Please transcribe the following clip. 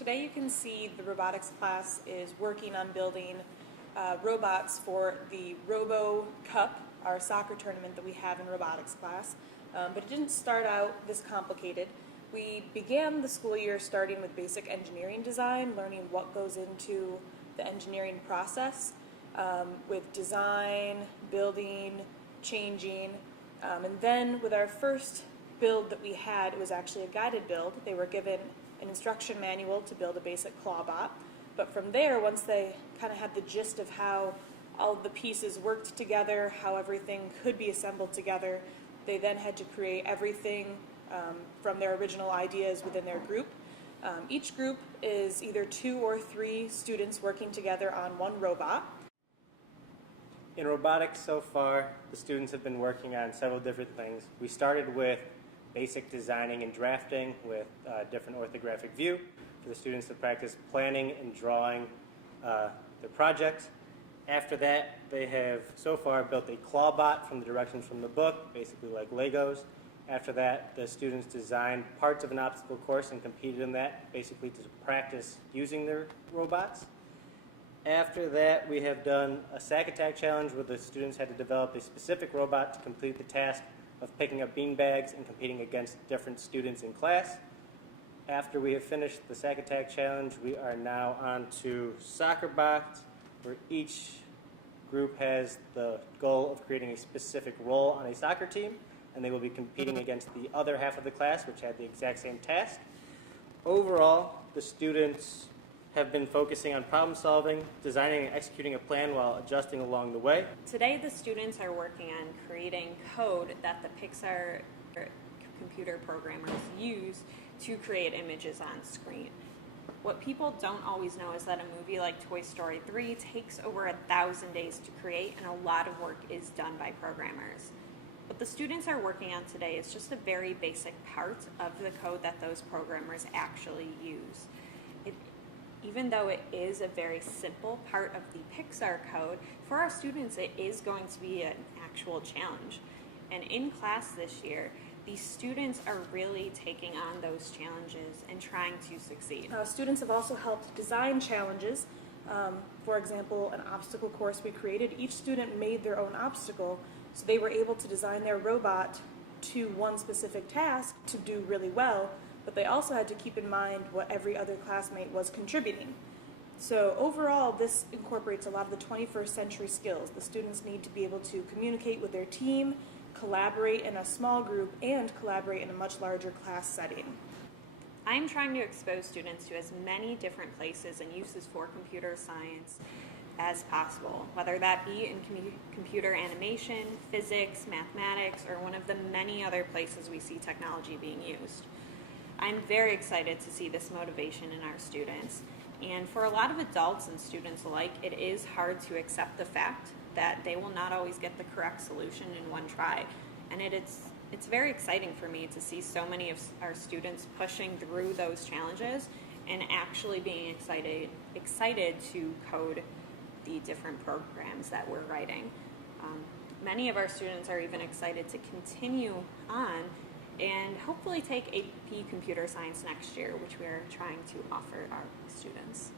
Today you can see the robotics class is working on building robots for the Robo Cup, our soccer tournament that we have in robotics class. But it didn't start out this complicated. We began the school year starting with basic engineering design, learning what goes into the engineering process with design, building, changing, and then with our first build that we had, it was actually a guided build. They were given an instruction manual to build a basic claw bot. But from there, once they kind of had the gist of how all of the pieces worked together, how everything could be assembled together, they then had to create everything from their original ideas within their group. Each group is either 2 or 3 students working together on one robot. In robotics so far, the students have been working on several different things. We started with basic designing and drafting with a different orthographic view for the students to practice planning and drawing their projects. After that, they have so far built a claw bot from the directions from the book, basically like Legos. After that, the students designed parts of an obstacle course and competed in that, basically to practice using their robots. After that, we have done a sack attack challenge where the students had to develop a specific robot to complete the task of picking up beanbags and competing against different students in class. After we have finished the sack attack challenge, we are now on to soccer bots, where each group has the goal of creating a specific role on a soccer team, and they will be competing against the other half of the class, which had the exact same task. Overall, the students have been focusing on problem solving, designing and executing a plan while adjusting along the way. Today the students are working on creating code that the Pixar computer programmers use to create images on screen. What people don't always know is that a movie like Toy Story 3 takes over 1,000 days to create, and a lot of work is done by programmers. What the students are working on today is just a very basic part of the code that those programmers actually use. Even though it is a very simple part of the Pixar code, for our students it is going to be an actual challenge. And in class this year, these students are really taking on those challenges and trying to succeed. Students have also helped design challenges. For example, an obstacle course we created, each student made their own obstacle, so they were able to design their robot to one specific task to do really well, but they also had to keep in mind what every other classmate was contributing. So overall, this incorporates a lot of the 21st century skills. The students need to be able to communicate with their team, collaborate in a small group, and collaborate in a much larger class setting. I'm trying to expose students to as many different places and uses for computer science as possible, whether that be in computer animation, physics, mathematics, or one of the many other places we see technology being used. I'm very excited to see this motivation in our students. And for a lot of adults and students alike, it is hard to accept the fact that they will not always get the correct solution in one try. And it's very exciting for me to see so many of our students pushing through those challenges and actually being excited to code the different programs that we're writing. Many of our students are even excited to continue on and hopefully take AP Computer Science next year, which we are trying to offer our students.